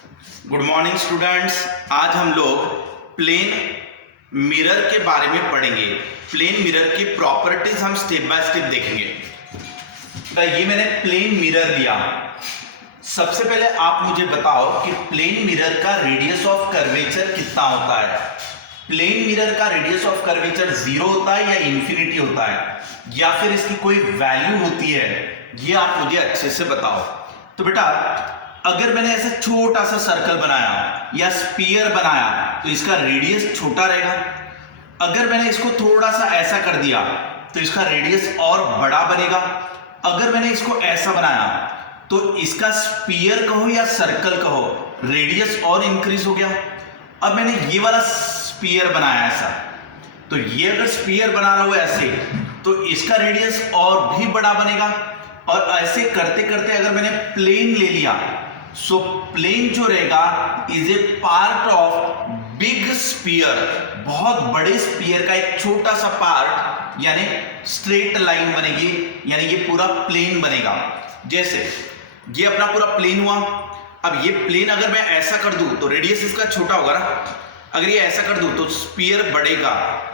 Good morning students. आज हम लोग प्लेन मिरर के बारे में पढ़ेंगे। प्लेन मिरर की प्रॉपर्टीज हम स्टेप बाय स्टेप देखेंगे। तो ये मैंने प्लेन मिरर लिया। सबसे पहले आप मुझे बताओ कि प्लेन मिरर का रेडियस ऑफ कर्वेचर कितना होता है। प्लेन मिरर का रेडियस ऑफ कर्वेचर 0 होता है या इंफिनिटी होता है, या फिर इसकी कोई वैल्यू होती है, ये आप मुझे अच्छे से बताओ। तो बेटा, अगर मैंने ऐसा छोटा सा सर्कल बनाया या स्फीयर बनाया तो इसका रेडियस छोटा रहेगा। अगर मैंने इसको थोड़ा सा ऐसा कर दिया तो इसका रेडियस और बड़ा बनेगा। अगर मैंने इसको ऐसा बनाया तो इसका स्फीयर कहो या सर्कल कहो, रेडियस और इंक्रीज हो गया। अब मैंने ये वाला स्फीयर बनाया ऐसा, तो ये अगर स्फीयर बना रहा हूं ऐसे तो इसका रेडियस और भी बड़ा बनेगा। और ऐसे करते करते अगर मैंने प्लेन ले लिया, सो प्लेन जो रहेगा is a part of big sphere, बहुत बड़े स्फीयर का एक छोटा सा पार्ट, यानी स्ट्रेट लाइन बनेगी, यानी ये पूरा प्लेन बनेगा। जैसे ये अपना पूरा प्लेन हुआ। अब ये प्लेन अगर मैं ऐसा कर दूं तो रेडियस इसका छोटा होगा ना। अगर ये ऐसा कर दूं तो स्फीयर बढ़ेगा,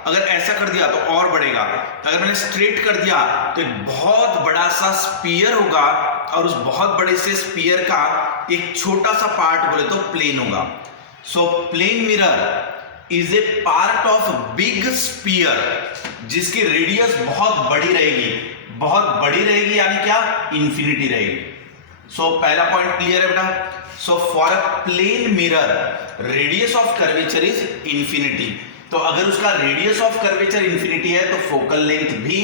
अगर ऐसा कर दिया तो और बढ़ेगा। अगर मैंने स्ट्रेट कर दिया तो एक बहुत बड़ा सा स्फीयर होगा, और उस बहुत बड़े से स्फीयर का एक छोटा सा पार्ट बोले तो प्लेन होगा। So plane mirror is a part of big sphere जिसकी रेडियस बहुत बड़ी रहेगी। बहुत बड़ी रहेगी यानी क्या? इंफिनिटी रहेगी। सो पहला पॉइंट क्लियर है बेटा। So for a plane mirror radius of curvature is infinity. तो अगर उसका रेडियस ऑफ कर्वेचर इंफिनिटी है तो फोकल लेंथ भी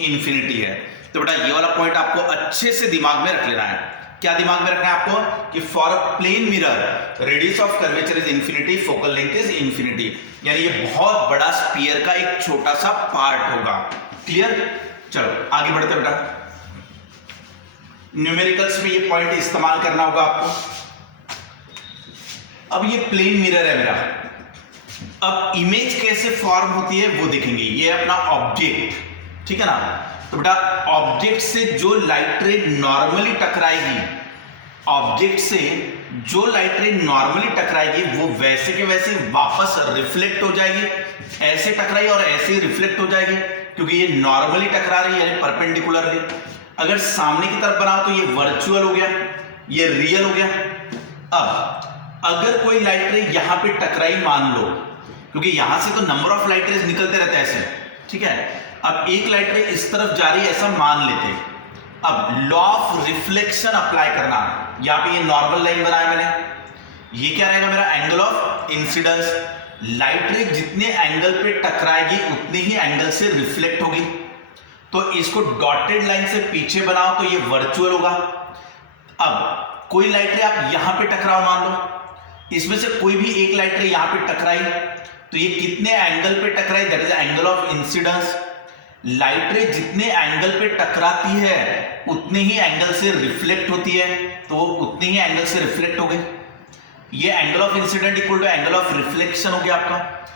इंफिनिटी है। तो बेटा ये वाला पॉइंट आपको अच्छे से दिमाग में रख लेना है। क्या दिमाग में रखना है आपको? कि for a plane mirror radius of curvature is infinity, focal length is infinity, यानी ये बहुत बड़ा स्फीयर का एक छोटा सा पार्ट होगा। क्लियर? चलो आगे बढ़ते बेटा। न्यूमेरिकल्स में ये पॉइंट इस्तेमाल करना होगा आपको। अब ये प्लेन मिरर है मेरा। अब इमेज कैसे फॉर्म होती है वो देखेंगे। ये अपना ऑब्जेक्ट, ठीक है ना। तो बेटा ऑब्जेक्ट से जो लाइट रे नॉर्मली टकराएगी, ऑब्जेक्ट से जो लाइट रे नॉर्मली टकराएगी वो वैसे के वैसे वापस रिफ्लेक्ट हो जाएगी। ऐसे टकराई और ऐसे ही रिफ्लेक्ट हो जाएगी, क्योंकि ये नॉर्मली टकरा रही है यानी परपेंडिकुलरली। अगर सामने की तरफ बनाओ तो ये वर्चुअल हो गया, ये रियल हो गया। अब अगर कोई लाइट रे यहां पे टकराई मान लो, क्योंकि यहां से तो नंबर ऑफ लाइट रेज निकलते रहते हैं ऐसे, ठीक है। अब एक लाइट रे इस तरफ जा रही है ऐसा मान लेते। अब लॉ ऑफ रिफ्लेक्शन अप्लाई करना। यहां पे ये नॉर्मल लाइन बनाया मैंने, ये क्या रहेगा मेरा? Angle of incidence. लाइट रे जितने एंगल पे टकराएगी उतने ही एंगल से रिफ्लेक्ट होगी। तो इसको डॉटेड लाइन से पीछे बनाओ तो ये वर्चुअल होगा। अब कोई लाइट रे आप यहां पे टकराओ मान लो, इसमें से कोई भी एक लाइट रे यहां पे टकराई तो ये कितने एंगल पे टकराई? That is angle of incidence. Light रे जितने एंगल पे टकराती है उतने ही एंगल से रिफ्लेक्ट होती है, तो वो उतने ही एंगल से रिफ्लेक्ट हो गए। ये angle of incidence equal to angle of reflection हो गया आपका।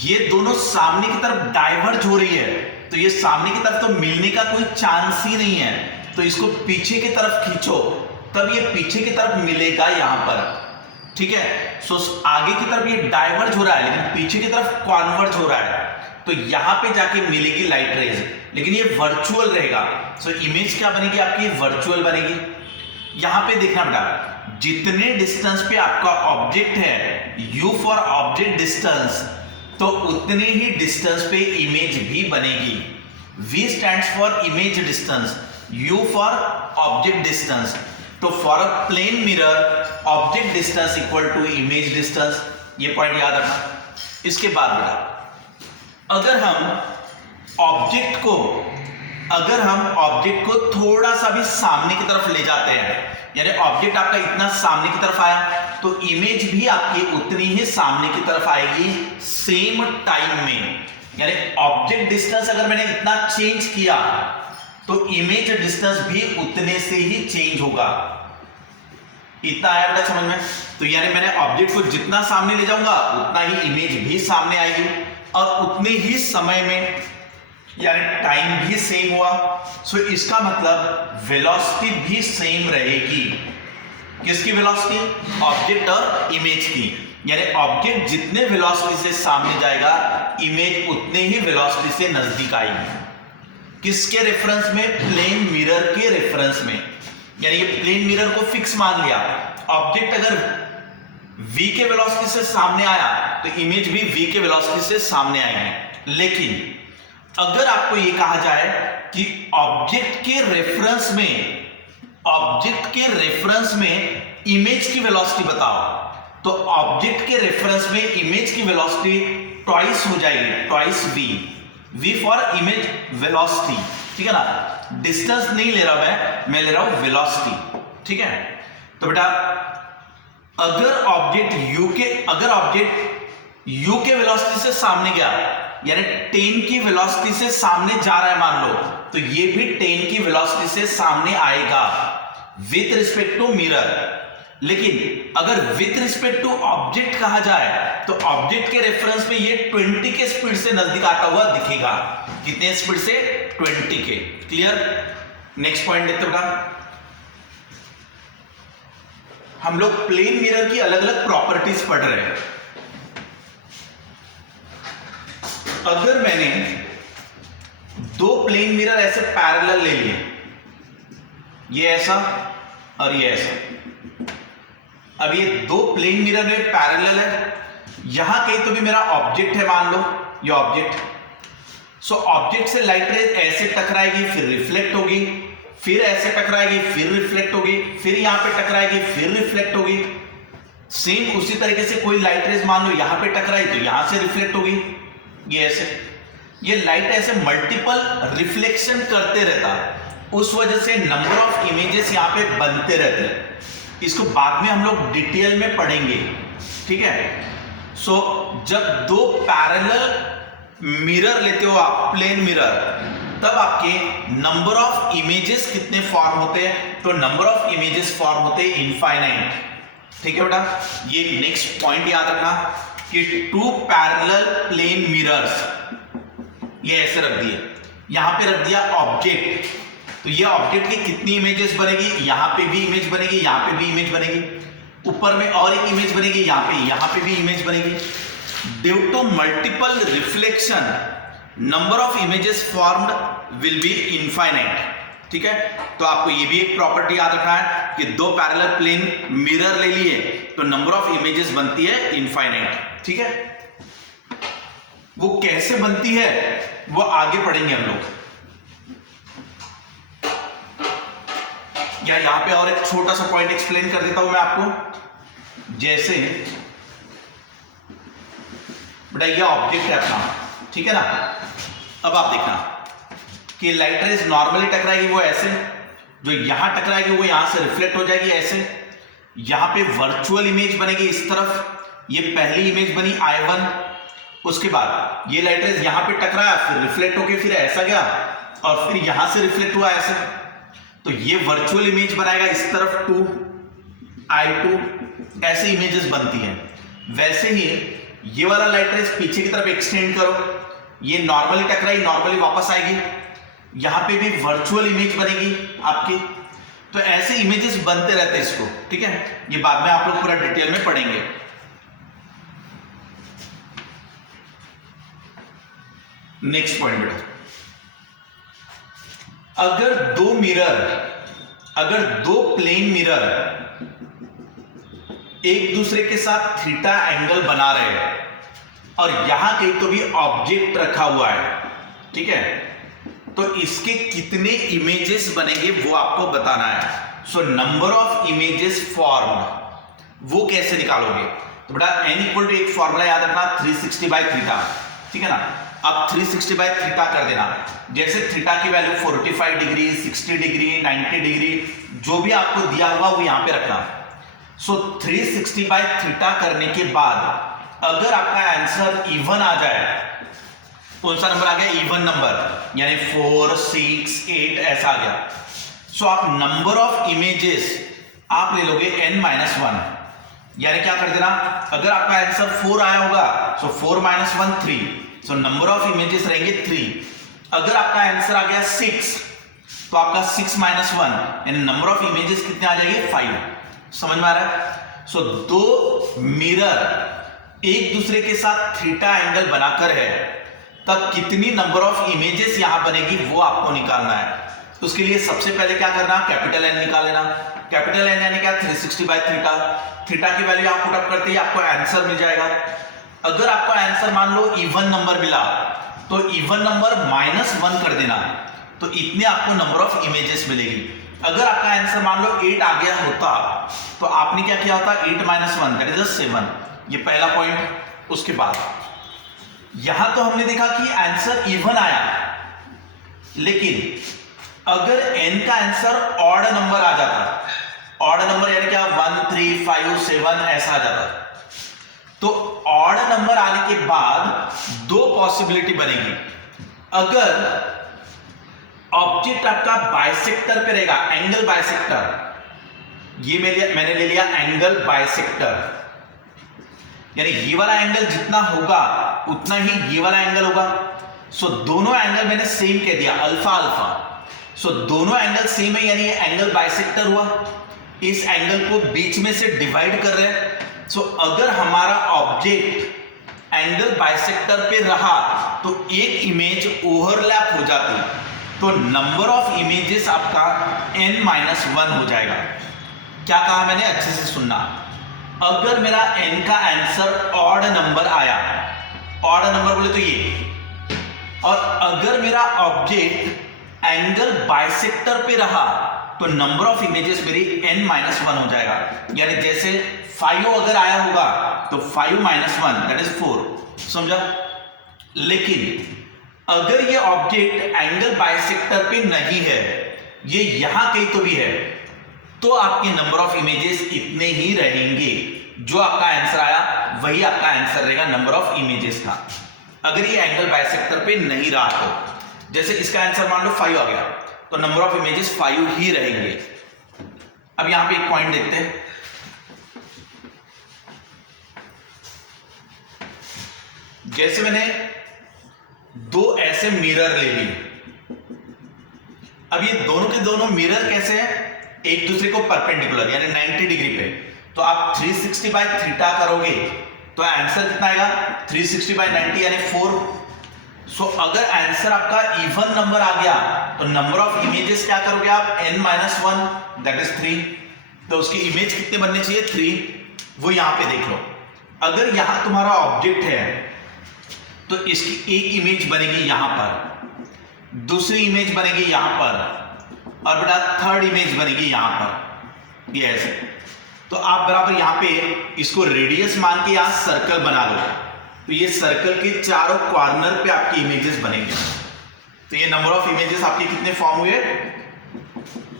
ये दोनों सामने की तरफ डाइवर्ज हो रही है, तो ये सामने की तरफ तो मिलने का कोई चांस ही नहीं है। तो इसको पीछे की तरफ खींचो तब ये पीछे की तरफ मिलेगा यहां पर, ठीक है। सो आगे की तरफ ये डाइवर्ज हो रहा है लेकिन पीछे की तरफ कॉन्वर्ज हो रहा है, तो यहां पे जाके मिलेगी लाइट रेज, लेकिन ये वर्चुअल रहेगा। सो इमेज क्या बनेगी आपकी? वर्चुअल बनेगी। यहां पे देखना बेटा, जितने डिस्टेंस पे आपका ऑब्जेक्ट है, U फॉर ऑब्जेक्ट डिस्टेंस, तो उतने ही डिस्टेंस पे इमेज भी बनेगी। V stands for image distance, U for object distance. तो for a plane mirror object distance equal to image distance, ये पॉइंट याद रखना। इसके बाद बेटा अगर हम ऑब्जेक्ट को थोड़ा सा भी सामने की तरफ ले जाते हैं, यानी ऑब्जेक्ट आपका इतना सामने की तरफ आया तो इमेज भी आपकी उतनी ही सामने की तरफ आएगी सेम टाइम में। यानी ऑब्जेक्ट डिस्टेंस अगर मैंने इतना चेंज किया तो इमेज डिस्टेंस भी उतने से ही चेंज होगा। इतना आया बेटा समझ में? तो यानी मैंने ऑब्जेक्ट को जितना सामने ले जाऊंगा उतना ही इमेज भी सामने आएगी, और उतने ही समय में, यानी टाइम भी सेम हुआ। सो इसका मतलब वेलोसिटी भी सेम रहेगी। किसकी वेलोसिटी? ऑब्जेक्ट और इमेज की। यानी ऑब्जेक्ट जितने वेलोसिटी से सामने जाएगा, इमेज उतने ही वेलोसिटी से नजदीक आएगी। किसके रेफरेंस में? प्लेन मिरर के रेफरेंस में। यानी ये प्लेन मिरर को फिक्स मान लिया। ऑब्जेक्ट अगर v के वेलोसिटी से सामने आया तो इमेज भी v के वेलोसिटी से सामने आएगी। लेकिन अगर आपको ये कहा जाए कि ऑब्जेक्ट के रेफरेंस में इमेज की वेलोसिटी बताओ, तो ऑब्जेक्ट के रेफरेंस में इमेज की वेलोसिटी ट्वाइस हो जाएगी, twice v for image velocity. ठीक है ना, डिस्टेंस नहीं ले रहा मैं ले रहा हूं वेलोसिटी। ठीक है, तो बेटा अगर ऑब्जेक्ट u के वेलोसिटी से सामने गया, यानी 10 की वेलोसिटी से सामने जा रहा है मान लो, तो ये भी 10 की वेलोसिटी से सामने आएगा विथ रिस्पेक्ट टू मिरर। लेकिन अगर विथ रिस्पेक्ट टू ऑब्जेक्ट कहा जाए तो ऑब्जेक्ट के रेफरेंस में ये 20 के स्पीड से नजदीक आता हुआ दिखेगा। कितने स्पीड से? 20 के। क्लियर? नेक्स्ट पॉइंट देखते बेटा, हम लोग प्लेन मिरर की अलग अलग प्रॉपर्टीज पढ़ रहे हैं। अगर मैंने दो प्लेन मिरर ऐसे पैरेलल ले लिए, ये ऐसा और ये ऐसा, अब ये दो प्लेन मिरर में पैरेलल है, यहां कहीं तो भी मेरा ऑब्जेक्ट है, मान लो ये ऑब्जेक्ट। सो ऑब्जेक्ट से लाइट रेज ऐसे टकराएगी, फिर रिफ्लेक्ट होगी, फिर ऐसे टकराएगी, फिर रिफ्लेक्ट होगी, फिर यहां पे टकराएगी, फिर रिफ्लेक्ट होगी। सेम उसी तरीके से कोई लाइट रेज मान लो यहां पे टकराई तो यहां से रिफ्लेक्ट होगी, ये ऐसे। ये लाइट ऐसे मल्टीपल रिफ्लेक्शन करते रहता है, उस वजह से नंबर ऑफ इमेजेस यहां पे बनते रहते हैं। इसको बाद में हम लोग डिटेल में पढ़ेंगे। ठीक है, सो जब दो पैरेलल मिरर लेते हो आप, प्लेन मिरर, तब आपके नंबर ऑफ इमेजेस कितने फॉर्म होते हैं? तो नंबर ऑफ इमेजेस फॉर्म होते हैं इनफाइनाइट। ठीक है बेटा, ये नेक्स्ट पॉइंट याद रखना कि टू पैरेलल प्लेन मिरर्स, ये ऐसे रख दिए, यहां पे रख दिया ऑब्जेक्ट, तो ये ऑब्जेक्ट की कितनी इमेजेस बनेगी? यहां पे भी इमेज बनेगी, यहां पे भी इमेज बनेगी, ऊपर में और एक इमेज बनेगी, यहां पे भी इमेज बनेगी। Due to multiple reflection number of images formed will be infinite. ठीक है, तो आपको ये भी एक प्रॉपर्टी याद रखना है कि दो पैरेलल प्लेन मिरर ले लिए तो नंबर ऑफ इमेजेस बनती है इनफाइनाइट। ठीक है, वो कैसे बनती है वो आगे पढ़ेंगे हम लोग। या यहां पे और एक छोटा सा पॉइंट एक्सप्लेन कर देता हूं मैं आपको। जैसे बेटा ये ऑब्जेक्ट है अपना, ठीक है ना, अब आप देखना कि लाइट रेज नॉर्मली टकराएगी वो ऐसे, जो यहां टकराएगी वो यहां से रिफ्लेक्ट हो जाएगी ऐसे, यहां पे वर्चुअल इमेज बनेगी इस तरफ, ये पहली इमेज बनी I1, उसके बाद ये लाइट रेज यहां पे टकराया, फिर रिफ्लेक्ट होके फिर ऐसा गया और फिर यहां से रिफ्लेक्ट हुआ ऐसे, तो ये वर्चुअल इमेज बनाएगा इस तरफ 2 I2, ऐसे इमेजेस बनती हैं। वैसे ही ये वाला लाइट रेज पीछे की तरफ एक्सटेंड करो, ये नॉर्मली टकराई, नॉर्मली वापस आएगी, यहां पे भी वर्चुअल इमेज बनेगी आपकी। तो ऐसे इमेजेस बनते रहते हैं इसको। ठीक है, ये बाद में आप लोग पूरा डिटेल में पढ़ेंगे। नेक्स्ट पॉइंट बेटा, अगर दो प्लेन मिरर एक दूसरे के साथ थीटा एंगल बना रहे हैं और यहां कहीं तो भी ऑब्जेक्ट रखा हुआ है, ठीक है, तो इसके कितने इमेजेस बनेंगे वो आपको बताना है। So number of images formed वो कैसे निकालोगे? तो बेटा n इक्वल टू एक फॉर्मूला याद रखना, 360/थीटा। ठीक है ना, अब 360/थीटा कर देना। जैसे थीटा की वैल्यू 45 डिग्री, 60 डिग्री, 90 डिग्री, जो भी आपको दिया हुआ वो यहां पे रखना। सो 360/थीटा करने के बाद अगर आपका आंसर इवन आ जाए, कौन सा नंबर आ गया? इवन नंबर, यानी 4, 6, 8 ऐसा आ गया, सो आप नंबर ऑफ इमेजेस आप ले लोगे n-1, यानी क्या कर देना, अगर आपका आंसर 4 आया होगा सो 4 - 1 3, सो नंबर ऑफ इमेजेस रहेंगे 3। अगर आपका आंसर आ गया 6 तो आपका 6 - 1 यानी नंबर ऑफ इमेजेस कितने आ जाएंगे? 5। समझ में आ रहा है? सो दो मिरर एक दूसरे के साथ थीटा एंगल बनाकर है, तब कितनी नंबर ऑफ इमेजेस यहां बनेगी वो आपको निकालना है। तो उसके लिए सबसे पहले क्या करना, कैपिटल एन निकाल लेना। कैपिटल एन यानी क्या, 360 बाय थीटा। थीटा की वैल्यू आप पुट अप करते ही आपको आंसर मिल जाएगा। अगर आपको आंसर मान लो इवन नंबर मिला तो इवन नंबर -1 कर देना, तो इतने आपको नंबर ऑफ इमेजेस मिलेगी। अगर आपका आंसर मान लो 8 आ गया होता तो आपने क्या किया होता, 8 - 1 दैट इज 7। ये पहला पॉइंट। उसके बाद यहां तो हमने देखा कि आंसर इवन आया, लेकिन अगर n का आंसर ऑड नंबर आ जाता, ऑड नंबर यानी क्या 1 3 5 7 ऐसा आ जाता, तो ऑड नंबर आने के बाद दो पॉसिबिलिटी बनेगी। अगर ऑब्जेक्ट आपका बाइसेक्टर पे रहेगा, एंगल बाइसेक्टर, ये मैंने ले लिया एंगल बाइसेक्टर, यानी ये वाला एंगल जितना होगा उतना ही ये वाला एंगल होगा। सो दोनों एंगल मैंने सेम कह दिया, अल्फा अल्फा। सो दोनों एंगल सेम है, यानी ये एंगल बाइसेक्टर हुआ। इस एंगल को बीच में से डिवाइड कर रहे हैं। सो अगर हमारा ऑब्जेक्ट एंगल बाइसेक्टर पे रहा तो एक इमेज ओवरलैप हो जाती, तो नंबर ऑफ इमेजेस आपका n-1 हो जाएगा। क्या कहा मैंने, अच्छे से सुनना। अगर मेरा n का आंसर ऑड नंबर आया, ऑड नंबर बोले तो ये, और अगर मेरा ऑब्जेक्ट एंगल बाइसेक्टर पे रहा तो नंबर ऑफ इमेजेस मेरी n-1 हो जाएगा। यानी जैसे 5 अगर आया होगा तो 5 - 1 दैट इज 4। समझा? लेकिन अगर ये ऑब्जेक्ट एंगल बाइसेक्टर पे नहीं है, ये यहां कहीं तो भी है, तो आपके नंबर ऑफ इमेजेस इतने ही रहेंगे। जो आपका आंसर आया वही आपका आंसर रहेगा नंबर ऑफ इमेजेस का, अगर ये एंगल बाइसेक्टर पे नहीं रहा तो। जैसे इसका आंसर मान लो 5 आ गया तो नंबर ऑफ इमेजेस 5 ही रहेंगे। अब यहां पे एक पॉइंट देखते हैं। जैसे मैंने दो ऐसे मिरर ले ली, अब ये दोनों के दोनों मिरर कैसे हैं, एक दूसरे को परपेंडिकुलर यानी 90 डिग्री पे। तो आप 360 बाय थीटा करोगे तो आंसर कितना आएगा, 360 बाय 90 यानी 4। सो अगर आंसर आपका इवन नंबर आ गया तो नंबर ऑफ इमेजेस क्या करोगे आप, n-1 दैट इज 3। तो उसकी इमेज कितने बनने चाहिए, 3। वो यहां पे देख लो। अगर यहां तुम्हारा ऑब्जेक्ट है तो इसकी एक इमेज बनेगी यहां पर, दूसरी इमेज बनेगी यहां पर, और बेटा थर्ड इमेज बनेगी यहां पर, ये ऐसे। तो आप बराबर यहां पे इसको रेडियस मान के यहां सर्कल बना लो, तो ये सर्कल के चारों कॉर्नर पे आपकी इमेजेस बनेंगे। तो ये नंबर ऑफ इमेजेस आपके कितने फॉर्म हुए,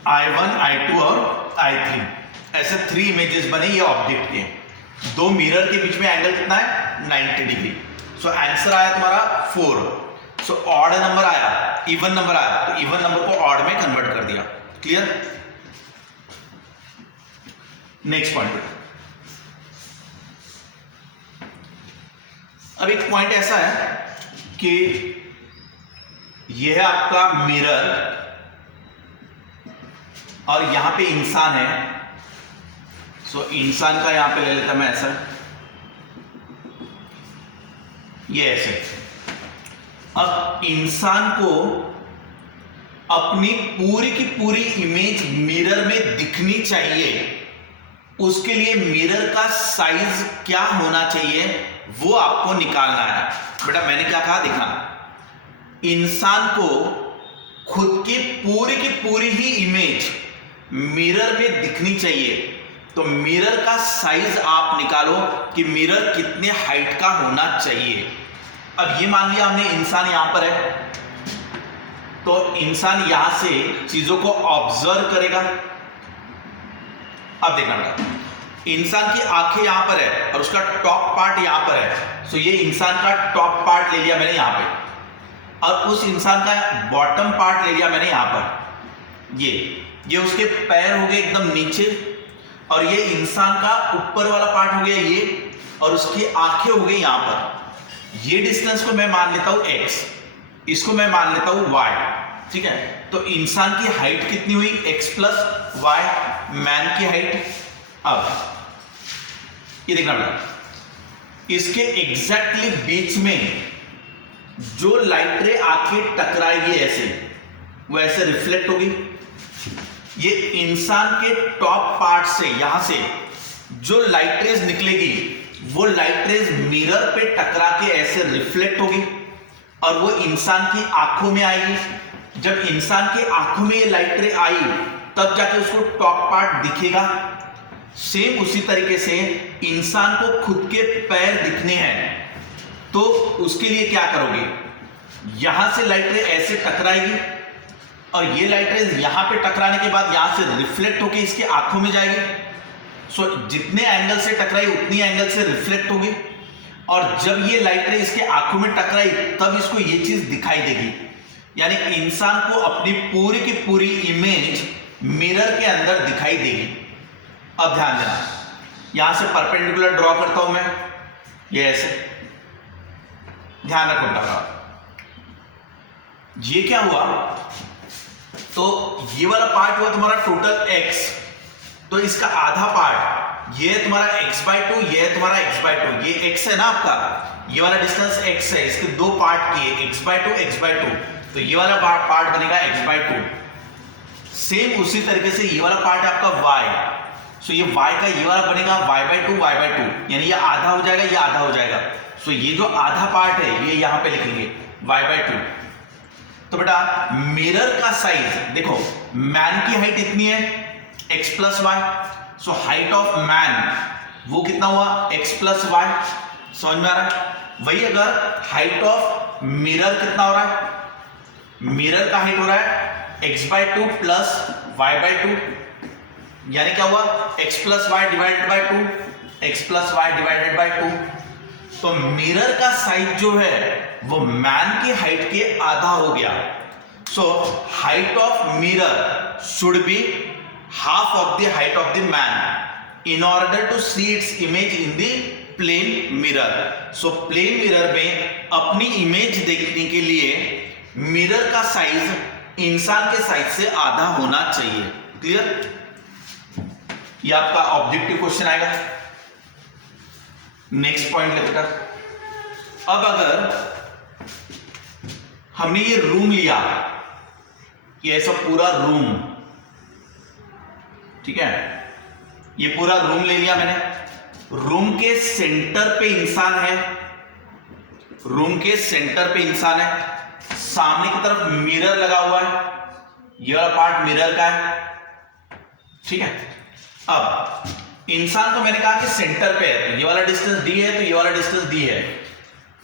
I1 I2 और I3, ऐसे 3 इमेजेस बने ये ऑब्जेक्ट के। दो मिरर के बीच में एंगल कितना है, 90 डिग्री। सो आंसर आया तुम्हारा 4। सो ऑड नंबर आया, इवन नंबर आया, तो इवन नंबर को ऑड में कन्वर्ट कर दिया। क्लियर? Next point. अब एक पॉइंट ऐसा है कि यह है आपका मिरर और यहां पे इंसान है। सो इंसान का यहां पे ले लेता मैं ऐसा, ये ऐसे। अब इंसान को अपनी पूरी की पूरी इमेज मिरर में दिखनी चाहिए, उसके लिए मिरर का साइज क्या होना चाहिए वो आपको निकालना है। बेटा मैंने क्या कहा, देखना, इंसान को खुद की पूरी ही इमेज मिरर में दिखनी चाहिए, तो मिरर का साइज आप निकालो कि मिरर कितने हाइट का होना चाहिए। अब ये मान लिया हमने इंसान यहां पर है, तो इंसान यहां से चीजों को ऑब्जर्व करेगा। अब देखना बेटा, इंसान की आंखें यहां पर है और उसका टॉप पार्ट यहां पर है। सो ये इंसान का टॉप पार्ट ले लिया मैंने यहां पे, और उस इंसान का बॉटम पार्ट ले लिया मैंने यहां पर। ये उसके पैर हो गए एकदम नीचे, और ये इंसान का ऊपर वाला पार्ट हो गया ये, और उसकी आंखें हो गई यहां पर। ये डिस्टेंस को मैं मान लेता हूं x, इसको मैं मान लेता हूं y। ठीक है, तो इंसान की हाइट कितनी हुई, x + y, मैन की हाइट। अब ये देखना बेटा, इसके एग्जैक्टली बीच में जो लाइट रे आके टकराएगी ऐसे, वो ऐसे रिफ्लेक्ट होगी। ये इंसान के टॉप पार्ट से, यहां से जो लाइट रेज निकलेगी वो लाइट रेज मिरर पे टकरा के ऐसे रिफ्लेक्ट होगी और वो इंसान की आंखों में आएगी। जब इंसान की आंखों में ये लाइट रे आई तब जाके उसको टॉप पार्ट दिखेगा। सेम उसी तरीके से इंसान को खुद के पैर दिखने हैं, तो उसके लिए क्या करोगे, यहां से लाइट रे ऐसे टकराएगी और ये लाइट रेज यहां पे टकराने के बाद यहां से रिफ्लेक्ट होकर इसकी आंखों में जाएगी। सो जितने एंगल से टकराई उतनी एंगल से रिफ्लेक्ट होगी और जब ये लाइट रे इसके आंखों में टकराई तब इसको ये चीज दिखाई देगी। यानी इंसान को अपनी पूरी की पूरी इमेज मिरर के अंदर दिखाई देगी। अब ध्यान देना, यहां से परपेंडिकुलर ड्रॉ करता हूं मैं, ये ऐसे, ध्यान रखो बेटा। ये क्या हुआ, तो ये वाला पार्ट हुआ तुम्हारा टोटल x, तो इसका आधा पार्ट ये है तुम्हारा x/2, ये है तुम्हारा x/2। ये x है ना आपका, ये वाला डिस्टेंस x है, इसके दो पार्ट किए x/2 x/2, तो ये वाला पार्ट बनेगा x/2। सेम उसी तरीके से ये वाला पार्ट आपका y, सो ये y का ये वाला बनेगा y/2 y/2, यानी ये आधा हो जाएगा, ये आधा हो जाएगा। सो ये जो आधा पार्ट है ये यहां पे लिखेंगे y/2। तो बेटा मिरर का साइज देखो, मैन की हाइट इतनी है x + y, so height of man वो कितना हुआ x + y, समझ में आ रहा है। वही अगर हाइट ऑफ मिरर कितना हो रहा है, मिरर का हाइट हो रहा है x/2 प्लस y/2, यानी क्या हुआ x + y divided by 2, x + y divided by 2। तो मिरर का साइज जो है वो मैन की हाइट के आधा हो गया। So height of mirror should be half of the height of the man in order to see its image in the plane mirror. So plane mirror में अपनी इमेज देखने के लिए मिरर का साइज इंसान के साइज से आधा होना चाहिए। क्लियर? ये आपका ऑब्जेक्टिव क्वेश्चन आएगा। नेक्स्ट पॉइंट लेते हैं। अब अगर हमने ये रूम लिया, ये ऐसा पूरा रूम, ठीक है, ये पूरा रूम ले लिया मैंने। रूम के सेंटर पे इंसान है, रूम के सेंटर पे इंसान है, सामने की तरफ मिरर लगा हुआ है, ये वाला पार्ट मिरर का है, ठीक है। अब इंसान तो मैंने कहा कि सेंटर पे है, ये वाला डिस्टेंस डी है, तो ये वाला डिस्टेंस डी है,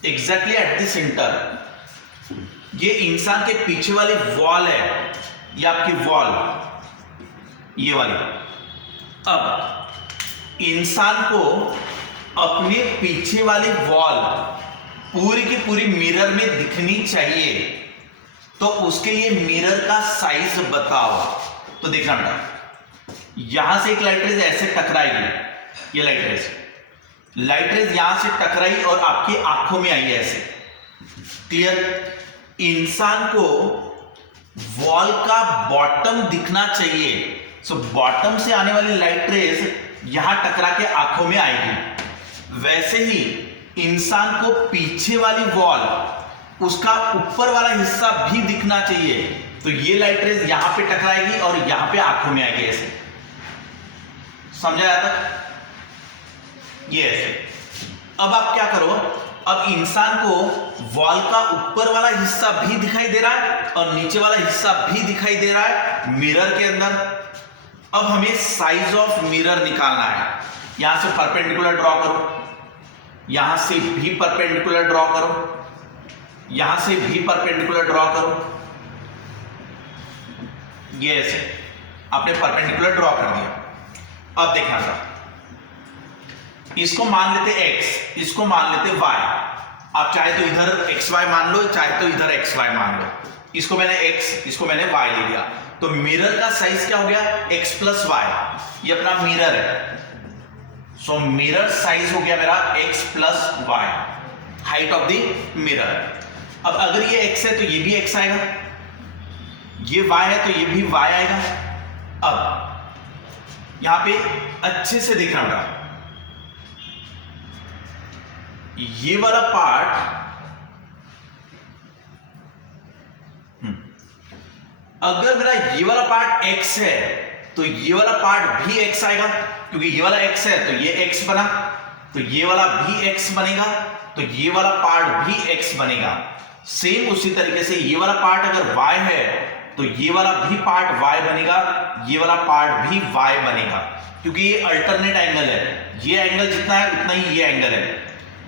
एग्जैक्टली एट द सेंटर। ये इंसान के पीछे वाली वॉल है, ये आपकी वॉल, ये वाली। अब इंसान को अपने पीछे वाली वॉल पूरी की पूरी मिरर में दिखनी चाहिए, तो उसके लिए मिरर का साइज बताओ। तो देखना बेटा, यहां से एक लाइट रेज ऐसे टकराएगी, ये लाइट रेज यहां से टकराई और आपकी आंखों में आई ऐसे। क्लियर? इंसान को वॉल का बॉटम दिखना चाहिए, सो बॉटम से आने वाली लाइट रेज यहां टकरा के आंखों में आएगी। वैसे ही इंसान को पीछे वाली वॉल, उसका ऊपर वाला हिस्सा भी दिखना चाहिए, तो ये लाइट रेज यहां पे टकराएगी और यहां पे आंखों में आएगी ऐसे। समझा जाता? ये ऐसे। अब आप क्या करो, अब इंसान को वॉल का ऊपर वाला हिस्सा भी दिखाई दे रहा है और नीचे वाला हिस्सा भी दिखाई दे रहा है मिरर के अंदर। अब हमें साइज ऑफ मिरर निकालना है। यहां से परपेंडिकुलर ड्रॉ करो, यहां से भी परपेंडिकुलर ड्रॉ करो, यहां से भी परपेंडिकुलर ड्रॉ करो। ये ऐसे आपने परपेंडिकुलर ड्रॉ कर दिया। अब देखना था, इसको मान लेते x, इसको मान लेते y। आप चाहे तो इधर xy मान लो, चाहे तो इधर xy मान लो। इसको मैंने x, इसको मैंने y ले लिया, तो मिरर का साइज क्या हो गया x + y। ये अपना मिरर है, सो मिरर साइज हो गया मेरा x + y, height of the mirror. अब अगर ये x है तो ये भी x आएगा, ये y है तो ये भी y आएगा। अब यहां पे अच्छे से देखना बेटा, ये वाला पार्ट अगर मेरा ये वाला पार्ट x है तो ये वाला पार्ट भी x आएगा, क्योंकि ये वाला x है तो ये x बना, तो ये वाला भी x बनेगा, तो ये वाला पार्ट भी x बनेगा। सेम उसी तरीके से ये वाला पार्ट अगर y है तो ये वाला भी पार्ट y बनेगा, ये वाला पार्ट भी y बनेगा, क्योंकि ये अल्टरनेट एंगल है। ये एंगल जितना है उतना ही ये एंगल है,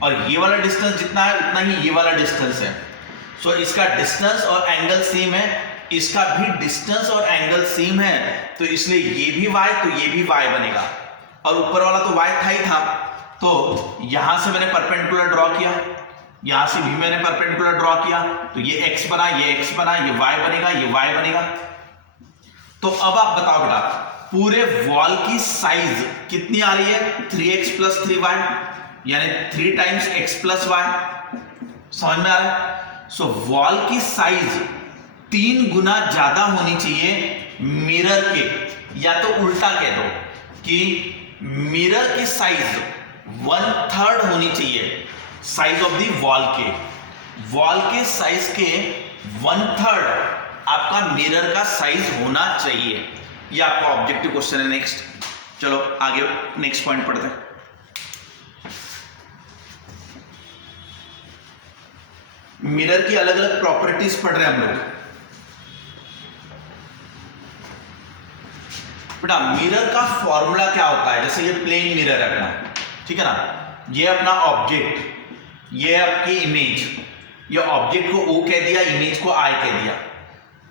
और ये वाला डिस्टेंस जितना है उतना ही ये वाला डिस्टेंस है। सो इसका डिस्टेंस और एंगल सेम है, इसका भी डिस्टेंस और एंगल सेम है, तो इसलिए ये भी y तो ये भी y बनेगा। और ऊपर वाला तो y था ही था, तो यहां से मैंने परपेंडिकुलर ड्रॉ किया, यहां से भी मैंने परपेंडिकुलर ड्रॉ किया, तो ये x बना, ये x बना, ये y बनेगा, ये y बनेगा। तो अब आप बताओ बेटा, पूरे वॉल की साइज कितनी आ रही है? 3x प्लस 3y, यानी 3 टाइम्स x प्लस y। समझ में आ रहा है? सो वॉल की साइज 3 गुना ज्यादा होनी चाहिए मिरर के, या तो उल्टा कह दो कि मिरर की साइज 1/3 होनी चाहिए साइज ऑफ दी वॉल के। वॉल के साइज के 1/3 आपका मिरर का साइज होना चाहिए। ये आपका ऑब्जेक्टिव क्वेश्चन है। नेक्स्ट, चलो आगे नेक्स्ट पॉइंट पढ़ते हैं। मिरर की अलग अलग प्रॉपर्टीज पढ़ रहे हैं हम लोग। बेटा मिरर का फॉर्मूला क्या होता है? जैसे ये प्लेन मिरर है अपना, ठीक है ना, ये अपना ऑब्जेक्ट, ये आपकी इमेज, ये ऑब्जेक्ट को O कह दिया, इमेज को I कह दिया।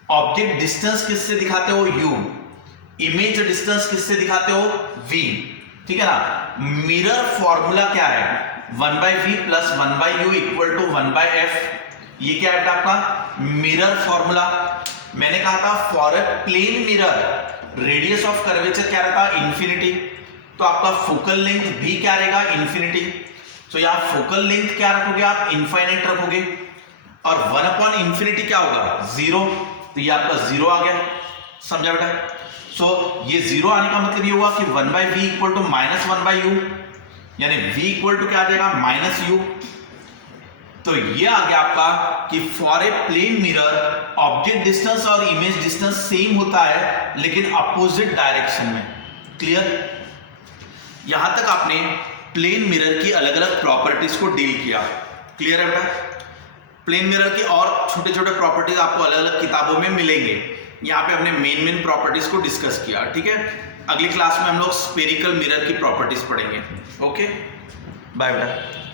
ऑब्जेक्ट डिस्टेंस किससे दिखाते हो? U। इमेज डिस्टेंस किससे दिखाते हो? V। ठीक है ना। मिरर फॉर्मूला क्या है? 1/v plus 1/u equal to 1/f। ये क्या है आपका मिरर फॉर्मूला? मैंने कहा था for a plane mirror radius of curvature क्या रहता है? इंफिनिटी। तो आपका फोकल लेंथ भी क्या रहेगा? इंफिनिटी। तो यहां फोकल लेंथ क्या रखोगे आप? इनफाइनाइट रखोगे। और 1/इंफिनिटी क्या होगा? 0। तो ये आपका 0 आ गया। समझा बेटा? सो ये 0 आने का मतलब ये हुआ कि 1/v इक्वल टू -1/u, यानी v इक्वल टू क्या आ जाएगा? -u। तो ये आ गया आपका कि for a plane mirror object distance और इमेज डिस्टेंस सेम होता है, लेकिन अपोजिट डायरेक्शन में। क्लियर? यहां तक आपने प्लेन मिरर की अलग अलग प्रॉपर्टीज को डील किया। क्लियर है बेटा? प्लेन मिरर की और छोटे छोटे प्रॉपर्टीज आपको अलग अलग किताबों में मिलेंगे। यहाँ पे हमने मेन प्रॉपर्टीज को डिस्कस किया। ठीक है, अगली क्लास में हम लोग स्फेरिकल मिरर की प्रॉपर्टीज पढ़ेंगे। ओके, बाय बेटा।